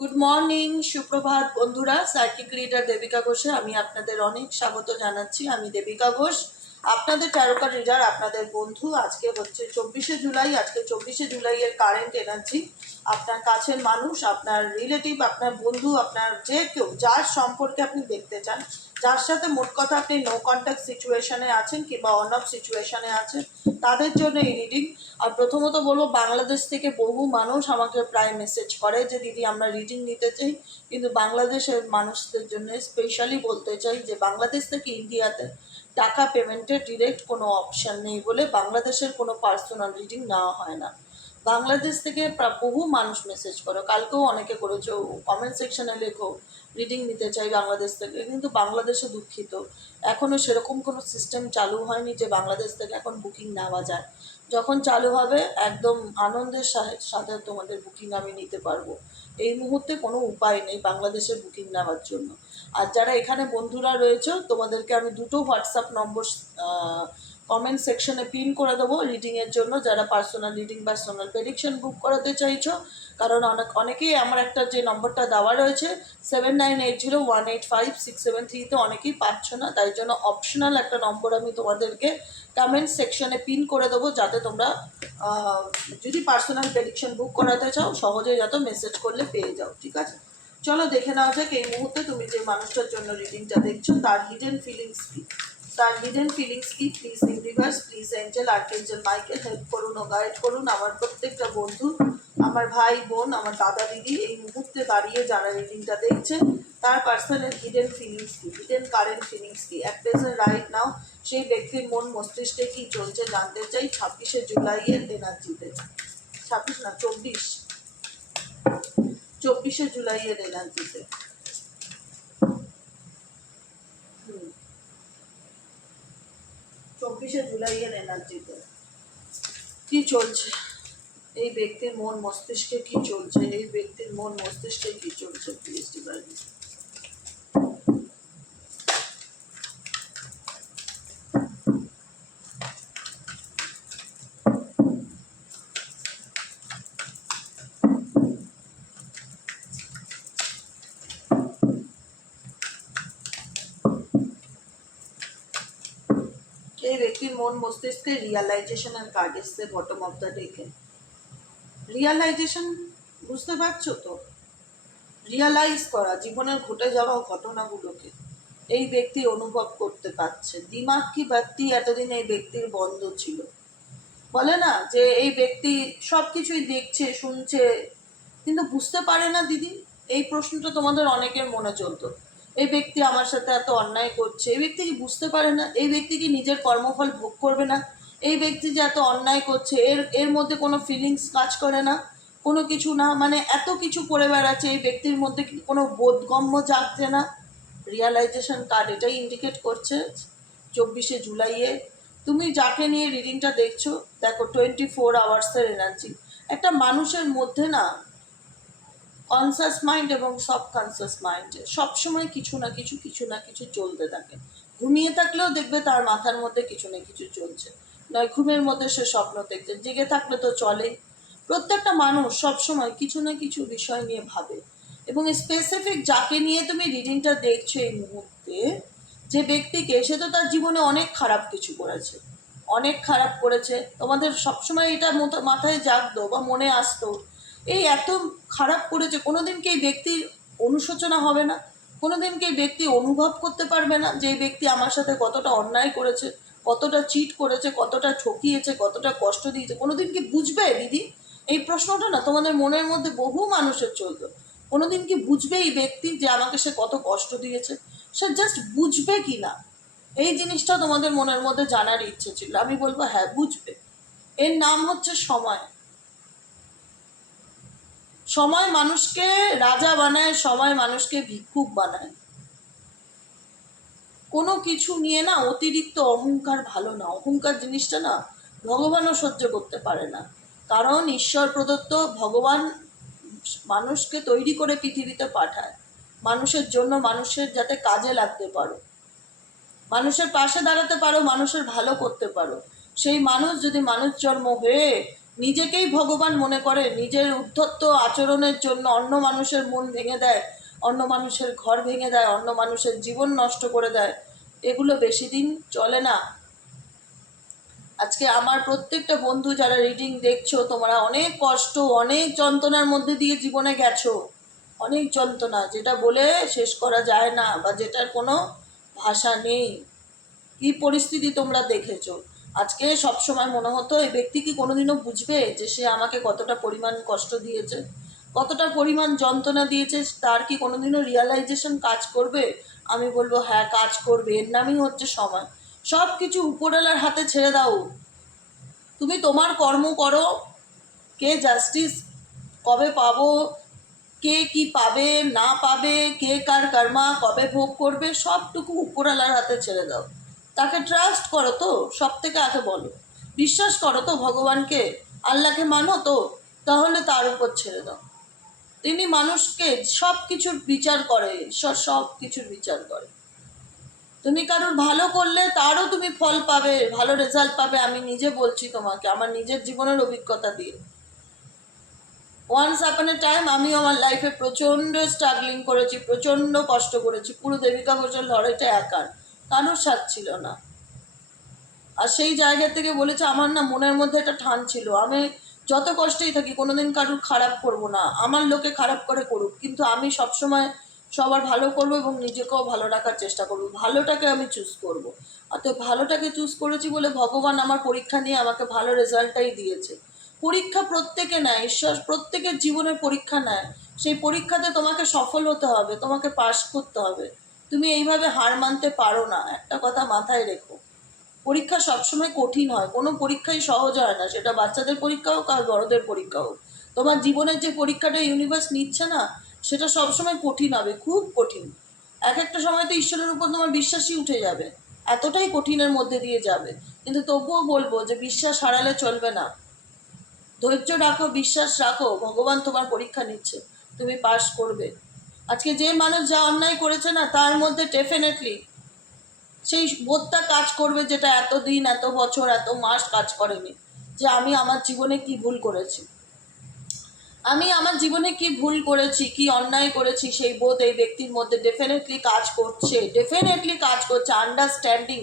Good morning, সুপ্রভাত বন্ধুরা। Psychic reader Devika ঘোষে আমি আপনাদের অনেক স্বাগত জানাচ্ছি। আমি দেবিকা ঘোষ, আপনাদের ট্যারোকা রিডার, আপনাদের বন্ধু। আজকে হচ্ছে 24শে জুলাই। আজকে 24শে জুলাইয়ের কারেন্ট এনার্জি, আপনার কাছের মানুষ, আপনার রিলেটিভ, আপনার বন্ধু, আপনার যে কেউ যার সম্পর্কে আপনি দেখতে চান, যার সাথে মোট কথা আপনি নো কন্ট্যাক্ট সিচুয়েশনে আছেন কিংবা অন অফ সিচুয়েশনে আছেন, তাদের জন্য এই রিডিং। আর প্রথমত বলবো, বাংলাদেশ থেকে বহু মানুষ আমাকে প্রায় মেসেজ করে যে দিদি আমরা রিডিং নিতে চাই, কিন্তু বাংলাদেশের মানুষদের জন্য স্পেশালি বলতে চাই যে বাংলাদেশ থেকে ইন্ডিয়াতে টাকা পেমেন্টের ডিরেক্ট কোনো অপশান নেই বলে বাংলাদেশের কোনো পার্সোনাল রিডিং নেওয়া হয় না। বাংলাদেশ থেকে বহু মানুষ মেসেজ করো, কালকেও অনেকে করেছো, কমেন্ট সেকশনে লেখো রিডিং নিতে চাই বাংলাদেশ থেকে, কিন্তু বাংলাদেশে দুঃখিত এখনও সেরকম কোনো সিস্টেম চালু হয়নি যে বাংলাদেশ থেকে এখন বুকিং নেওয়া যায়। যখন চালু হবে একদম আনন্দের সাথে তোমাদের বুকিং আমি নিতে পারবো। এই মুহূর্তে কোনো উপায় নেই বাংলাদেশের বুকিং নেওয়ার জন্য। আর যারা এখানে বন্ধুরা রয়েছে, তোমাদেরকে আমি দুটো হোয়াটসঅ্যাপ নম্বর কমেন্ট সেকশনে পিন করে দেবো রিডিংয়ের জন্য, যারা পার্সোনাল রিডিং, পার্সোনাল প্রেডিকশন বুক করাতে চাইছো। কারণ অনেকেই আমার একটা যে নম্বরটা দেওয়া রয়েছে 7980185673, অনেকেই পাচ্ছ না, তাই জন্য অপশনাল একটা নম্বর আমি তোমাদেরকে কমেন্ট সেকশনে পিন করে দেবো, যাতে তোমরা যদি পার্সোনাল প্রেডিকশন বুক করাতে চাও সহজে যাতে মেসেজ করলে পেয়ে যাও। ঠিক আছে, চলো দেখে নেওয়া যাক এই মুহূর্তে তুমি যে মানুষটার জন্য রিডিংটা দেখছো তার হিডেন ফিলিংস কি। Please universe, please angel, archangel Michael help করুন ও গাইড করুন আমার প্রত্যেকটা বন্ধু, আমার ভাই বোন, আমার দাদা দিদি, এই মুহূর্তে দাঁড়িয়ে যারা রিডিংটা দেখছে তার পার্সোনাল হিডেন ফিলিংস কি, হিডেন কারেন্ট ফিলিংস কি, অ্যাট প্রেজেন্ট রাইট নাও সেই ব্যক্তির মন মস্তিষ্কে কি চলছে জানতে চাই 26শে জুলাইয়ের এনার্জিতে। 24শে জুলাইয়ের এনার্জিতে। 24শে জুলাইয়ের এনার্জিতে কি চলছে, এই ব্যক্তির মন মস্তিষ্কে কি চলছে, এই ব্যক্তির মন মস্তিষ্কে কি চলছে, প্লিজ ডিভাইন। এই ব্যক্তির মন মস্তিষ্কে রিয়ালাইজেশনের কার্ড এসছে বটম অফ দ্য ডেকে। রিয়ালাইজেশন, বুঝতে পারছো তো? রিয়ালাইজ করা, জীবনের ঘটে যাওয়া ঘটনাগুলোকে এই ব্যক্তি অনুভব করতে পারছে। দিমাগ কি বাত্তি এতদিন এই ব্যক্তির বন্ধ ছিল। বলে না যে এই ব্যক্তি সব কিছুই দেখছে, শুনছে, কিন্তু বুঝতে পারে না দিদি। এই প্রশ্নটা তোমাদের অনেকের মনে চলতো, এই ব্যক্তি আমার সাথে এত অন্যায় করছে, এই ব্যক্তি কি বুঝতে পারে না, এই ব্যক্তি কি নিজের কর্মফল ভোগ করবে না, এই ব্যক্তি যে এত অন্যায় করছে এর মধ্যে কোনো ফিলিংস কাজ করে না, কোনো কিছু না, মানে এত কিছু করে বেড়াচ্ছে, এই ব্যক্তির মধ্যে কোনো বোধগম্য জাগছে না। রিয়ালাইজেশন কার্ড এটাই ইন্ডিকেট করছে 24শে জুলাইয়ে তুমি যাকে নিয়ে রিডিংটা দেখছো। দেখো 24 আওয়ার্সের এনার্জি। একটা মানুষের মধ্যে না কনসাস মাইন্ড এবং সাবকনসাস মাইন্ডে সবসময় কিছু না কিছু চলতে থাকে। ঘুমিয়ে থাকলেও দেখবে তার মাথার মধ্যে কিছু না কিছু চলছে, নয় ঘুমের মধ্যে সে স্বপ্ন দেখছে, জেগে থাকলে তো চলেই। প্রত্যেকটা মানুষ সবসময় কিছু না কিছু বিষয় নিয়ে ভাবে, এবং স্পেসিফিক যাকে নিয়ে তুমি রিডিংটা দেখছো এই মুহূর্তে, যে ব্যক্তিকে, সে তো তার জীবনে অনেক খারাপ কিছু করেছে, অনেক খারাপ করেছে। তোমাদের সবসময় এটা মাথায় জাগতো বা মনে আসতো, এই এত খারাপ করেছে, কোনোদিন কি এই ব্যক্তির অনুশোচনা হবে না? কোনোদিন কি এই ব্যক্তি অনুভব করতে পারবে না যে এই ব্যক্তি আমার সাথে কতটা অন্যায় করেছে, কতটা চিট করেছে, কতটা ঠকিয়েছে, কতটা কষ্ট দিয়েছে? কোনোদিন কি বুঝবে দিদি? এই প্রশ্নটা না তোমাদের মনের মধ্যে বহু মানুষের চলতো। কোনোদিন কি বুঝবে এই ব্যক্তি যে আমাকে সে কত কষ্ট দিয়েছে? সে জাস্ট বুঝবে কি না, এই জিনিসটা তোমাদের মনের মধ্যে জানার ইচ্ছে ছিল। আমি বলবো হ্যাঁ, বুঝবে। এর নাম হচ্ছে সময়। সময় মানুষকে রাজা বানায়, সময় মানুষকে ভিক্ষুক বানায়। কোনো কিছু নিয়ে না অতিরিক্ত অহংকার ভালো না। অহংকার জিনিসটা না ভগবানও সহ্য করতে পারে না, কারণ ঈশ্বর প্রদত্ত ভগবান মানুষকে তৈরি করে পৃথিবীতে পাঠায় মানুষের জন্য, মানুষের যাতে কাজে লাগতে পারো, মানুষের পাশে দাঁড়াতে পারো, মানুষের ভালো করতে পারো। সেই মানুষ যদি মানুষ জন্ম হয়ে নিজেকেই ভগবান মনে করে, নিজের উদ্ধত্ত আচরণের জন্য অন্য মানুষের মন ভেঙে দেয়, অন্য মানুষের ঘর ভেঙে দেয়, অন্য মানুষের জীবন নষ্ট করে দেয়, এগুলো বেশি দিন চলে না। আজকে আমার প্রত্যেকটা বন্ধু যারা রিডিং দেখছো, তোমরা অনেক কষ্ট, অনেক যন্ত্রণার মধ্যে দিয়ে জীবনে গেছো, অনেক যন্ত্রণা, যেটা বলে শেষ করা যায় না, বা যেটার কোনো ভাষা নেই। কি পরিস্থিতি তোমরা দেখেছো। আজকে সবসময় মনে হতো এই ব্যক্তি কি কোনোদিনও বুঝবে যে সে আমাকে কতটা পরিমাণ কষ্ট দিয়েছে, কতটা পরিমাণ যন্ত্রণা দিয়েছে, তার কি কোনোদিনও রিয়ালাইজেশন কাজ করবে? আমি বলবো হ্যাঁ, কাজ করবে। এর নামই হচ্ছে সময়। সব কিছু উপরওয়ালার হাতে ছেড়ে দাও। তুমি তোমার কর্ম করো। কে জাস্টিস কবে পাবো, কে কি পাবে না পাবে, কে কার কর্মা কবে ভোগ করবে, সবটুকু উপরওয়ালার হাতে ছেড়ে দাও। তাকে ট্রাস্ট করো তো, সব থেকে আগে বলো। বিশ্বাস করো তো ভগবানকে, আল্লাহকে মানো তো, তাহলে তার উপর ছেড়ে দাও। তিনি মানুষকে সব কিছুর বিচার করে, ঈশ্বর সব কিছুর বিচার করে। তুমি কারোর ভালো করলে তারও তুমি ফল পাবে, ভালো রেজাল্ট পাবে। আমি নিজে বলছি তোমাকে, আমার নিজের জীবনের অভিজ্ঞতা দিয়ে। ওয়ান্স আপন এ টাইম আমি আমার লাইফে প্রচণ্ড স্ট্রাগলিং করেছি, প্রচণ্ড কষ্ট করেছি। পুরো দেবিকা ঘোষের লড়াইটা একার, কারোর সাথ ছিল না। আর সেই জায়গা থেকে বলেছে, আমার না মনের মধ্যে একটা ঠান ছিল, আমি যত কষ্টেই থাকি কোনোদিন কারোর খারাপ করব না। আমার লোকে খারাপ করে করুক, কিন্তু আমি সবসময় সবার ভালো করব এবং নিজেকেও ভালো রাখার চেষ্টা করব। ভালোটাকে আমি চুজ করব। অর্থাৎ ভালোটাকে চুজ করেছি বলে ভগবান আমার পরীক্ষা নিয়ে আমাকে ভালো রেজাল্টটাই দিয়েছে। পরীক্ষা প্রত্যেকে নেয়, ঈশ্বর প্রত্যেকের জীবনের পরীক্ষা নেয়। সেই পরীক্ষাতে তোমাকে সফল হতে হবে, তোমাকে পাশ করতে হবে। তুমি এইভাবে হার মানতে পারো না, একটা কথা মাথায় রেখো। পরীক্ষা সবসময় কঠিন হয়, কোনো পরীক্ষাই সহজ হয় না, সেটা বাচ্চাদের পরীক্ষা হোক আর বড়দের পরীক্ষা হোক। তোমার জীবনের যে পরীক্ষাটা ইউনিভার্স নিচ্ছে না, সেটা সবসময় কঠিন হবে, খুব কঠিন। এক একটা সময় তো ঈশ্বরের উপর তোমার বিশ্বাসই উঠে যাবে, এতটাই কঠিনের মধ্যে দিয়ে যাবে। কিন্তু তবুও বলবো যে বিশ্বাস হারালে চলবে না। ধৈর্য রাখো, বিশ্বাস রাখো, ভগবান তোমার পরীক্ষা নিচ্ছে, তুমি পাস করবে। আজকে যে মানুষ যা অন্যায় করেছে না, তার মধ্যে ডেফিনেটলি সেই বোধটা কাজ করবে, যেটা এতদিন, এত বছর, এত মাস কাজ করেনি, যে আমি আমার জীবনে কি ভুল করেছি, আমি আমার জীবনে কি ভুল করেছি, কি অন্যায় করেছি, সেই বোধ এই ব্যক্তির মধ্যে ডেফিনেটলি কাজ করছে, ডেফিনেটলি কাজ করছে। আন্ডারস্ট্যান্ডিং,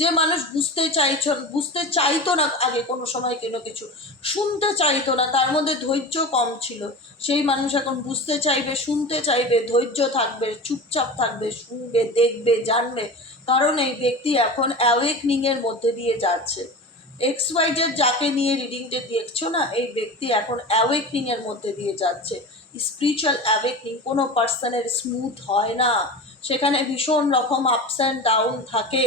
যে মানুষ বুঝতে চাইতো না আগে কোনো সময় কোনো কিছু, শুনতে চাইতো না, তার মধ্যে ধৈর্য কম ছিল, সেই মানুষ এখন বুঝতে চাইবে, শুনতে চাইবে, ধৈর্য থাকবে, চুপচাপ থাকবে, শুনবে, দেখবে, জানবে। কারণ এই ব্যক্তি এখন অ্যাওয়েকনিংয়ের মধ্যে দিয়ে যাচ্ছে। XYZ যাকে নিয়ে রিডিংটা দেখছো না, এই ব্যক্তি এখন অ্যাওয়েকনিংয়ের মধ্যে দিয়ে যাচ্ছে। স্পিরিচুয়াল অ্যাওয়েকনিং কোনো পার্সনের স্মুথ হয় না, সেখানে ভীষণ রকম আপস অ্যান্ড ডাউন থাকে।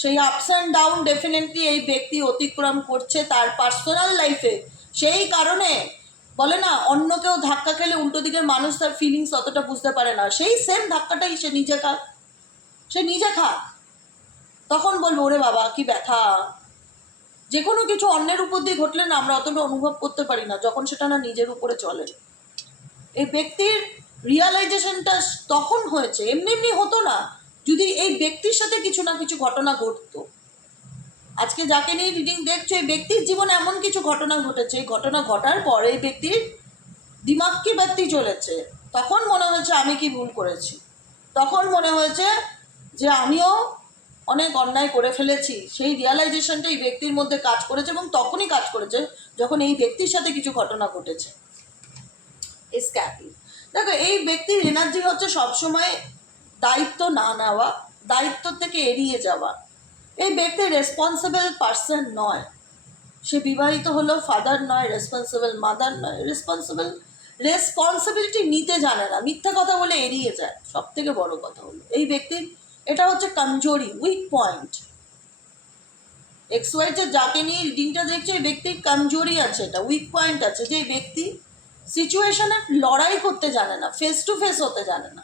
সেই আপস অ্যান্ড ডাউন ডেফিনেটলি এই ব্যক্তি অতিক্রম করছে তার পার্সোনাল লাইফে। সেই কারণে বলে না, অন্য কেউ ধাক্কা খেলে উল্টো দিকের মানুষ তার ফিলিংস অতটা বুঝতে পারে না, সেই সেম ধাক্কাটাই সে নিজে খাক, সে নিজে খাক, তখন বলবো ওরে বাবা কি ব্যথা। যে কোনো কিছু অন্যের উপর দিয়ে ঘটলে না, আমরা অতটা অনুভব করতে পারি না যখন সেটা না নিজের উপরে চলে। এই ব্যক্তির রিয়ালাইজেশনটা তখন হয়েছে, এমনি এমনি হতো না, যদি এই ব্যক্তির সাথে কিছু না কিছু ঘটনা ঘটতো। আজকে যাকে নিয়ে রিডিং দেখছো, এই ব্যক্তির জীবনে এমন কিছু ঘটনা ঘটেছে, এই ঘটনা ঘটার পরে এই ব্যক্তির দিমাগ কি বাত্তি চলেছে, তখন মনে হয়েছে আমি কি ভুল করেছি, তখন মনে হয়েছে যে আমিও অনেক অন্যায় করে ফেলেছি। সেই রিয়ালাইজেশনটা এই ব্যক্তির মধ্যে কাজ করেছে, এবং তখনই কাজ করেছে যখন এই ব্যক্তির সাথে কিছু ঘটনা ঘটেছে। দেখো, এই ব্যক্তির এনার্জি হচ্ছে সবসময় দায়িত্ব না নেওয়া, দায়িত্ব থেকে এড়িয়ে যাওয়া। এই ব্যক্তি রেসপন্সিবল পার্সন নয়, সে বিবাহিত হলো, ফাদার নয়, রেসপন্সিবল মাদার নয়, রেসপন্সিবিলিটি নিতে জানে না, মিথ্যা কথা বলে এড়িয়ে যায়। সব থেকে বড় কথা হলো এই ব্যক্তির এটা হচ্ছে কমজোরি, উইক পয়েন্ট। XYZ যাকে নিয়ে রিডিংটা দেখছে, এই ব্যক্তির কমজোরি আছে, এটা উইক পয়েন্ট আছে, যে এই ব্যক্তি সিচুয়েশনে লড়াই করতে জানে না, ফেস টু ফেস হতে জানে না,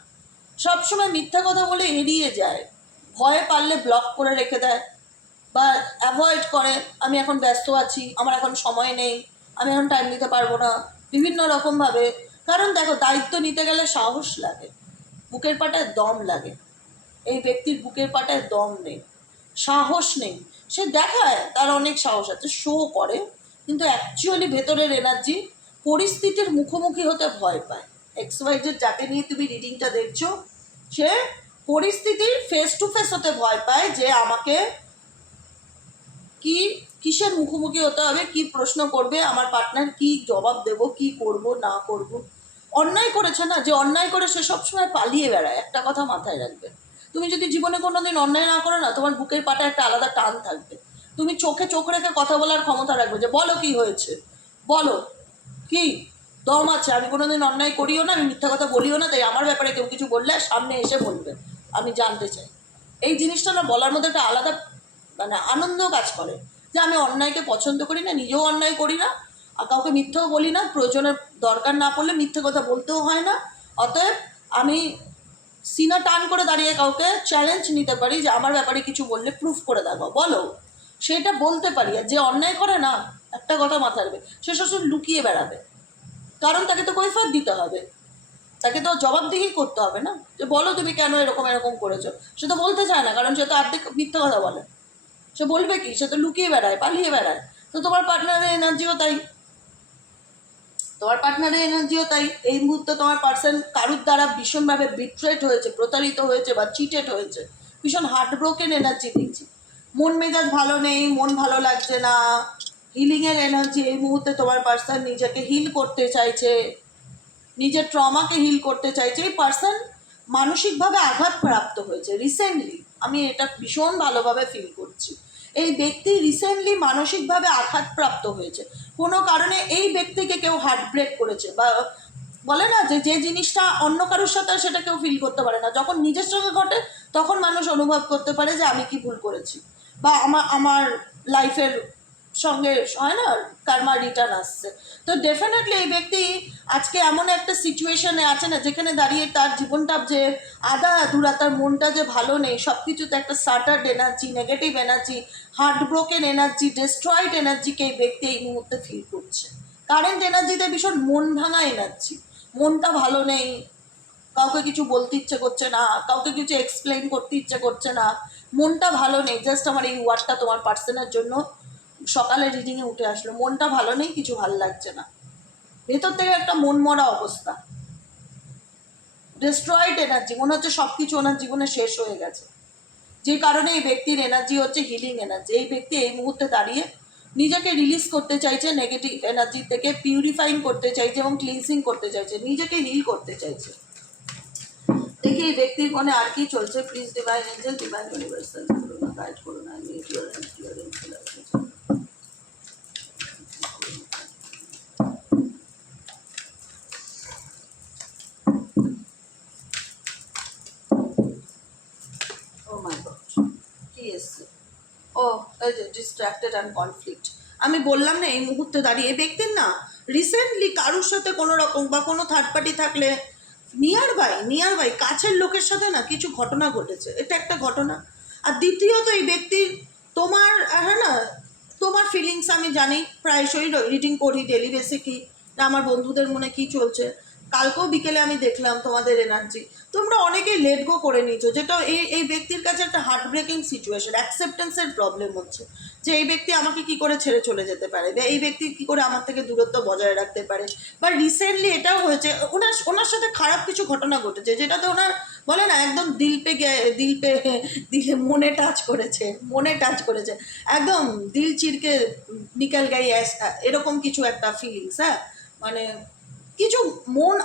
সবসময় মিথ্যা কথা বলে এড়িয়ে যায়, ভয়ে পারলে ব্লক করে রেখে দেয় বা অ্যাভয়েড করে, আমি এখন ব্যস্ত আছি, আমার এখন সময় নেই, আমি এখন টাইম দিতে পারবো না, বিভিন্ন রকমভাবে। কারণ দেখো, দায়িত্ব নিতে গেলে সাহস লাগে, বুকের পাটায় দম লাগে। এই ব্যক্তির বুকের পাটায় দম নেই, সাহস নেই। সে দেখায় তার অনেক সাহস আছে, শো করে, কিন্তু অ্যাকচুয়ালি ভেতরের এনার্জি পরিস্থিতির মুখোমুখি হতে ভয় পায়। XYZ যাকে নিয়ে তুমি রিডিংটা দেখছো, সে পরিস্থিতির ফেস টু ফেস হতে ভয় পায় যে আমাকে কিসের মুখোমুখি হতে হবে, কি প্রশ্ন করবে আমার পার্টনার, কি জবাব দেব, কি করব না করব। অন্যায় করেছে না, যে অন্যায় করে সে সবসময় পালিয়ে বেড়ায়। একটা কথা মাথায় রাখবে, তুমি যদি জীবনে কোনোদিন অন্যায় না করো না, তোমার বুকের পাটা একটা আলাদা টান থাকবে। তুমি চোখে চোখ রেখে কথা বলার ক্ষমতা রাখবে, যে বলো কি হয়েছে, বলো কি দম আছে, আমি কোনোদিন অন্যায় করিও না, আমি মিথ্যা কথা বলিও না, তাই আমার ব্যাপারে কেউ কিছু বললে সামনে এসে বলবে, আমি জানতে চাই। এই জিনিসটা না বলার মধ্যে একটা আলাদা মানে আনন্দ কাজ করে, যে আমি অন্যায়কে পছন্দ করি না, নিজেও অন্যায় করি না, আর কাউকে মিথ্যেও বলি না, প্রয়োজনের দরকার না পড়লে মিথ্যে কথা বলতেও হয় না। অতএব আমি সিনা টান করে দাঁড়িয়ে কাউকে চ্যালেঞ্জ নিতে পারি যে আমার ব্যাপারে কিছু বললে প্রুফ করে দেখাও, বলো, সেটা বলতে পারি। আর যে অন্যায় করে না, একটা কথা মাথায় রাখবে, সে সবসময় লুকিয়ে বেড়াবে, কারণ তাকে তো কৈফিয়ত দিতে হবে, তাকে তো জবাবদিহি করতে হবে না, যে বলো তুমি কেন এরকম এরকম করেছো। সে তো বলতে চায় না, কারণ সে তো অর্ধেক মিথ্যা কথা বলে। সে বলবে কি, সে তো লুকিয়ে বেড়ায়, পালিয়ে বেড়ায়। তো তোমার পার্টনারের এনার্জিও তাই, এই মুহূর্তে তোমার পার্সন কারুর দ্বারা ভীষণভাবে বিট্রেট হয়েছে, প্রতারিত হয়েছে বা চিটেড হয়েছে, ভীষণ হার্ট ব্রোকেন এনার্জি দিচ্ছি। মন মেজাজ ভালো নেই, মন ভালো লাগছে না, হিলিংয়ের এনার্জি। এই মুহূর্তে তোমার পার্সন নিজেকে হিল করতে চাইছে, নিজের ট্রমাকে হিল করতে চাইছে। এই পার্সন মানসিকভাবে আঘাতপ্রাপ্ত হয়েছে রিসেন্টলি, আমি এটা ভীষণ ভালোভাবে ফিল করছি। এই ব্যক্তি রিসেন্টলি মানসিকভাবে আঘাতপ্রাপ্ত হয়েছে কোনো কারণে। এই ব্যক্তিকে কেউ হার্ট ব্রেক করেছে, বা বলে না যে যে জিনিসটা অন্য কারোর সাথে সেটা কেউ ফিল করতে পারে না, যখন নিজের সঙ্গে ঘটে তখন মানুষ অনুভব করতে পারে যে আমি কি ভুল করেছি, বা আমার লাইফের সঙ্গে হয় না কার্মা রিটার্ন আসছে। তো ডেফিনেটলি এই ব্যক্তি আজকে এমন একটা সিচুয়েশনে আছে না, যেখানে দাঁড়িয়ে তার জীবনটা যে আধা আধুরা, তার মনটা যে ভালো নেই, সব কিছুতে একটা shattered energy, negative energy, heart broken energy, destroyed এনার্জিকে এই ব্যক্তি এই মুহূর্তে ফিল করছে। কারেন্ট এনার্জিতে ভীষণ মন ভাঙা এনার্জি, মনটা ভালো নেই, কাউকে কিছু বলতে ইচ্ছে করছে না, কাউকে কিছু এক্সপ্লেন করতে ইচ্ছে করছে না, মনটা ভালো নেই। জাস্ট আমার এই ওয়ার্ডটা তোমার পার্সনের জন্য সকালে রিডিংয়ে উঠে আসলো, মনটা ভালো নেই, কিছু ভালো লাগছে না, ভেতর থেকে একটা মন মরা অবস্থা, ডিস্ট্রয়েড এনার্জি, মনে হচ্ছে সব কিছু ওনার জীবনে শেষ হয়ে গেছে। যে কারণে এই ব্যক্তির এনার্জি হচ্ছে হিলিং এনার্জি। এই ব্যক্তি এই মুহূর্তে দাঁড়িয়ে নিজেকে রিলিজ করতে চাইছে, নেগেটিভ এনার্জি থেকে পিউরিফাইং করতে চাইছে এবং ক্লিনসিং করতে চাইছে, নিজেকে হিল করতে চাইছে। দেখি এই ব্যক্তির মনে আর কি চলছে। Please divine Angel, divine universal guide করুন। I need your help, your influence. Oh my God, কি এসছে? ও এই যে ডিস্ট্র্যাক্টেড অ্যান্ড কনফ্লিক্ট। আমি বললাম না, এই মুহূর্তে দাঁড়িয়ে এই ব্যক্তির না রিসেন্টলি কারোর সাথে কোনো রকম বা কোনো থার্ড পার্টি থাকলে নিয়ার বাই কাছের লোকের সাথে না কিছু ঘটনা ঘটেছে, এটা একটা ঘটনা। আর দ্বিতীয়ত এই ব্যক্তির তোমার হ্যাঁ না, তোমার ফিলিংস আমি জানি, প্রায়শই রিডিং করি ডেলি বেসিকই, আমার বন্ধুদের মনে কি চলছে। কালকেও বিকেলে আমি দেখলাম তোমাদের এনার্জি, তোমরা অনেকেই লেট গো করে নিয়েছো, যেটা এই ব্যক্তির কাছে একটা হার্ট ব্রেকিং সিচুয়েশন, অ্যাকসেপ্টেন্সের প্রবলেম হচ্ছে, যে এই ব্যক্তি আমাকে কি করে ছেড়ে চলে যেতে পারে, বা এই ব্যক্তি কি করে আমার থেকে দূরত্ব বজায় রাখতে পারে। বা রিসেন্টলি এটাও হয়েছে, ওনার সাথে খারাপ কিছু ঘটনা ঘটেছে, যেটাতে ওনার বলে না একদম দিলে মনে টাচ করেছে, একদম দিল চিরকে নিকেল গাই এরকম কিছু একটা ফিলিংস। হ্যাঁ, মানে কিছু মন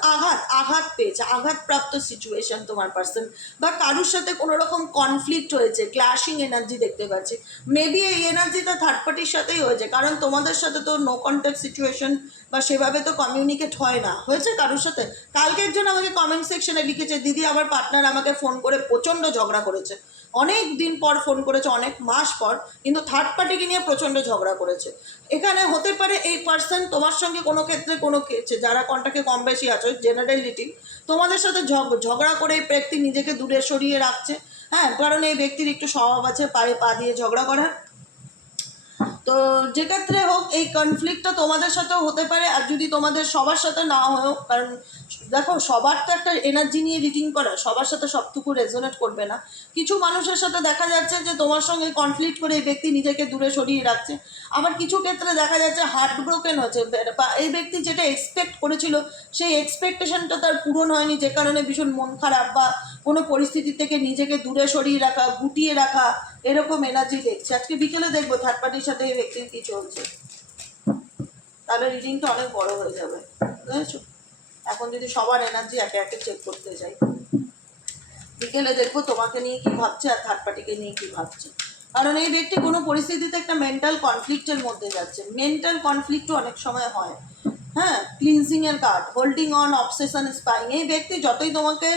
আঘাত পেয়েছে, আঘাতপ্রাপ্ত সিচুয়েশন তোমার পার্সন, বা কারুর সাথে কোনো রকম কনফ্লিক্ট হয়েছে, ক্ল্যাশিং এনার্জি দেখতে পাচ্ছি। মেবি এই এনার্জিটা থার্ড পার্টির সাথেই হয়েছে, কারণ তোমাদের সাথে তো নো কন্ট্যাক্ট সিচুয়েশন, বা সেভাবে তো কমিউনিকেট হয় না, হয়েছে কারুর সাথে। কালকে একজন আমাকে কমেন্ট সেকশনে লিখেছে, দিদি আমার পার্টনার আমাকে ফোন করে প্রচণ্ড ঝগড়া করেছে, অনেক দিন পর ফোন করেছে, অনেক মাস পর, কিন্তু থার্ড পার্টিকে নিয়ে প্রচণ্ড ঝগড়া করেছে। এখানে হতে পারে এই পার্সন তোমার সঙ্গে কোনো ক্ষেত্রে যারা কন্ট্যাক্টে কম বেশি আছো, জেনারেলিটি তোমাদের সাথে ঝগড়া করে এই ব্যক্তি নিজেকে দূরে সরিয়ে রাখছে। হ্যাঁ, কারণ এই ব্যক্তির একটু স্বভাব আছে পায়ে পা দিয়ে ঝগড়া করার। তো যে ক্ষেত্রে হোক এই কনফ্লিক্টটা তোমাদের সাথেও হতে পারে, আর যদি তোমাদের সবার সাথে না হয়, কারণ দেখো সবার তো একটা এনার্জি নিয়ে রিডিং করা, সবার সাথে সবটুকু রেজোনেট করবে না। কিছু মানুষের সাথে দেখা যাচ্ছে যে তোমার সঙ্গে কনফ্লিক্ট করে এই ব্যক্তি নিজেকে দূরে সরিয়ে রাখছে, আবার কিছু ক্ষেত্রে দেখা যাচ্ছে হার্ট ব্রোকেন হচ্ছে, বা এই ব্যক্তি যেটা এক্সপেক্ট করেছিল সেই এক্সপেকটেশনটা তার পূরণ হয়নি, যে কারণে ভীষণ মন খারাপ বা কোনো পরিস্থিতি থেকে নিজেকে দূরে সরিয়ে রাখা, গুটিয়ে রাখা, এরকম এনার্জি দেখছে। আজকে বিকেলে দেখবো থার্ড পার্টির সাথে এই ব্যক্তির কী চলছে, তাহলে রিডিংটা অনেক বড় হয়ে যাবে, বুঝেছো? এখন যদি সবার এনার্জি একে একে চেক করতে যাই, বিকেলে দেখবো তোমাকে নিয়ে কি ভাবছে আর থার্ড পার্টিকে নিয়ে কি ভাবছে। কারণ এই ব্যক্তি কোনো পরিস্থিতিতে একটা মেন্টাল কনফ্লিক্টের মধ্যে যাচ্ছে, মেন্টাল কনফ্লিক্টও অনেক সময় হয়। হ্যাঁ, ক্লিনজিং এর card, holding on, obsession, spying. এই ব্যক্তি যতই তোমাকে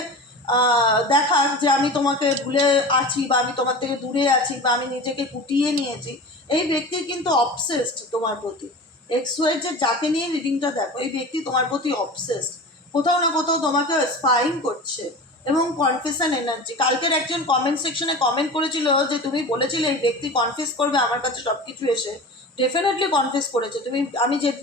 দেখাক যে আমি তোমাকে ভুলে আছি, বা আমি তোমার থেকে দূরে আছি, বা আমি নিজেকে গুটিয়ে নিয়েছি, এই ব্যক্তির কিন্তু অবসেসড তোমার প্রতি। এক্স ওয়াই যে যাকে নিয়ে রিডিংটা দেখো, এই ব্যক্তি তোমার প্রতি অবসেসড, কোথাও না কোথাও তোমাকে স্পাইং করছে। এবং কনফেশন এনার্জি, কালকের একজন কমেন্ট সেকশনে কমেন্ট করেছিল যে তুমি বলেছিলে এই ব্যক্তি কনফেস করবে আমার কাছে সব কিছু এসে, ডেফিনেটলি কনফেস করেছে।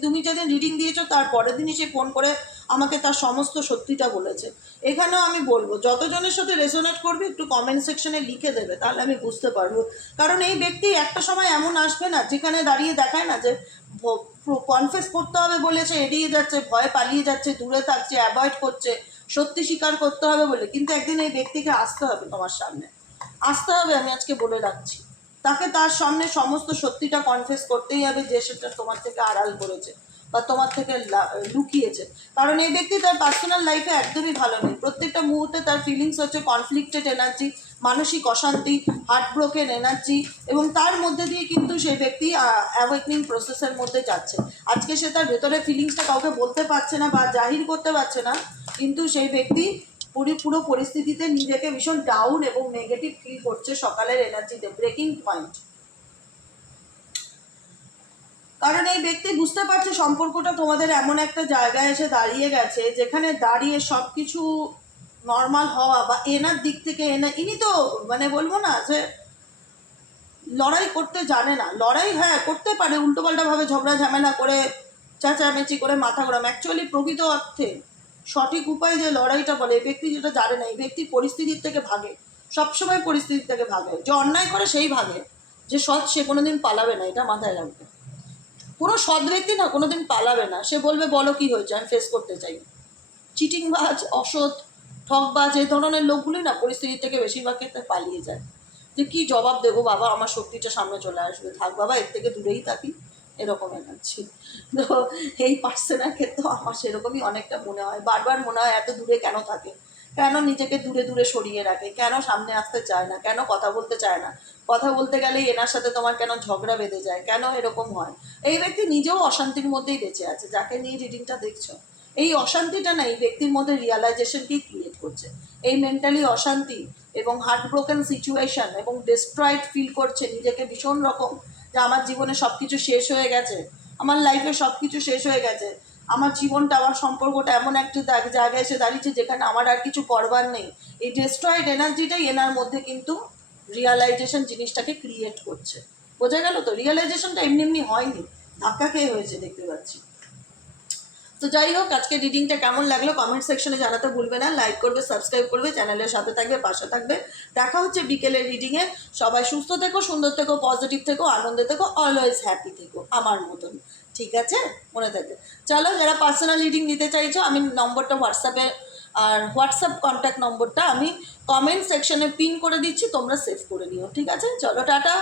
তুমি যেদিন রিডিং দিয়েছো তার পরের দিনই সে ফোন করে আমাকে তার সমস্ত সত্যিটা বলেছে। এখানেও আমি বলবো যতজনের সাথে রেজোনেট করবে একটু কমেন্ট সেকশনে লিখে দেবে, তাহলে আমি বুঝতে পারবো। কারণ এই ব্যক্তি একটা সময় এমন আসবে না যেখানে দাঁড়িয়ে দেখায় না যে কনফেস করতে হবে বলেছে, এড়িয়ে যাচ্ছে, ভয় পালিয়ে যাচ্ছে, দূরে থাকছে, অ্যাভয়েড করছে, সত্যি স্বীকার করতে হবে বলে। কিন্তু একদিন এই ব্যক্তিকে আসতে হবে, তোমার সামনে আসতে হবে, আমি আজকে বলে রাখছি। তাকে তার সামনে সমস্ত সত্যিটা কনফেস করতেই হবে, যে সেটা তোমার থেকে আড়াল করেছে বা তোমার থেকে লুকিয়েছে। কারণ এই ব্যক্তি তার পার্সোনাল লাইফে একদমই ভালো নেই, প্রত্যেকটা মুহূর্তে তার ফিলিংস হচ্ছে কনফ্লিক্টেড এনার্জি, মানসিক অশান্তি, হার্ট ব্রোকেন এনার্জি, এবং তার মধ্যে দিয়ে কিন্তু সেই ব্যক্তি অ্যাওয়েকনিং প্রসেসের মধ্যে যাচ্ছে। আজকে সে তার ভেতরে ফিলিংসটা কাউকে বলতে পারছে না বা জাহির করতে পারছে না, কিন্তু সেই ব্যক্তি পুরো পরিস্থিতিতে নিজেকে ভীষণ ডাউন এবং নেগেটিভ ফিল করছে সকালের এনার্জিতে, ব্রেকিং পয়েন্ট। কারণ এই ব্যক্তি বুঝতে পারছে সম্পর্কটা তোমাদের এমন একটা জায়গায় এসে দাঁড়িয়ে গেছে যেখানে দাঁড়িয়ে সব কিছু নর্মাল হওয়া, বা এনার দিক থেকে ইনি তো মানে বলবো না যে লড়াই করতে জানে না, লড়াই হ্যাঁ করতে পারে, উল্টোপাল্টাভাবে ঝগড়া ঝামেলা করে, চেঁচামেচি করে, মাথা গরম। অ্যাকচুয়ালি প্রকৃত অর্থে সঠিক উপায় যে লড়াইটা বলে, এই ব্যক্তি যেটা জানে না, এই ব্যক্তি পরিস্থিতির থেকে ভাগে, সবসময় পরিস্থিতির থেকে ভাগে। যে অন্যায় করে সেই ভাগে, যে সৎ সে কোনোদিন পালাবে না, এটা মাথায় রাখবে। কোনো সৎ ব্যক্তি না কোনোদিন পালাবে না, সে বলবে বলো কি হয়েছে, আমি ফেস করতে চাই। চিটিংবাজ, অসৎ, ঠকবাজ, এই ধরনের লোকগুলি না পরিস্থিতি থেকে বেশিরভাগ ক্ষেত্রে পালিয়ে যায়। যে কি জবাব দেবো বাবা, আমার শক্তিটা সামনে চলে আসবে, থাক বাবা এর থেকে দূরেই থাকি, এরকম এনার্জি। তো এই পার্সনের ক্ষেত্রেও আমার সেরকমই অনেকটা মনে হয়, বারবার মনে হয় এত দূরে কেন থাকে, কেন নিজেকে দূরে দূরে সরিয়ে রাখে, কেন সামনে আসতে চায় না, কেন কথা বলতে চায় না, কথা বলতে গেলেই এনার সাথে তোমার কেন ঝগড়া বেঁধে যায়, কেন এরকম হয়। এই ব্যক্তি নিজেও অশান্তির মধ্যেই বেঁচে আছে, যাকে নিয়ে রিডিংটা দেখছো। এই অশান্তিটা না এই ব্যক্তির মধ্যে রিয়ালাইজেশনকেই ক্রিয়েট করছে। এই মেন্টালি অশান্তি এবং হার্ট ব্রোকেন সিচুয়েশন এবং ডিস্ট্রয়েড ফিল করছে নিজেকে ভীষণ রকম, যে আমার জীবনে সব কিছু শেষ হয়ে গেছে, আমার লাইফে সব কিছু শেষ হয়ে গেছে, আমার জীবনটা, আমার সম্পর্কটা এমন একটা জায়গায় এসে দাঁড়িয়েছে যেখানে আমার আর কিছু করবার নেই। এই ডিস্ট্রয়েড এনার্জিটাই এনার মধ্যে কিন্তু রিয়ালাইজেশন জিনিসটাকে ক্রিয়েট করছে। বোঝা গেল তো? রিয়ালাইজেশনটা এমনি এমনি হয়নি, ধাক্কা খেয়ে হয়েছে, দেখতে পাচ্ছি। তো যাই হোক, আজকে রিডিংটা কেমন লাগলো কমেন্ট সেকশনে জানাতে ভুলবে না, লাইক করবে, সাবস্ক্রাইব করবে, চ্যানেলের সাথে থাকবে, পাশে থাকবে। দেখা হচ্ছে বিকেলের রিডিংয়ে। সবাই সুস্থ থেকো, সুন্দর থেকো, পজিটিভ থেকো, আনন্দে থেকো, অলওয়েজ হ্যাপি থেকো আমার মতন, ঠিক আছে? মনে থাকবে। চলো, যারা পার্সোনাল রিডিং নিতে চাইছো, আমি নম্বরটা হোয়াটসঅ্যাপে, আর হোয়াটসঅ্যাপ কন্ট্যাক্ট নম্বরটা আমি কমেন্ট সেকশনে পিন করে দিচ্ছি, তোমরা সেভ করে নিও, ঠিক আছে? চলো, টাটা।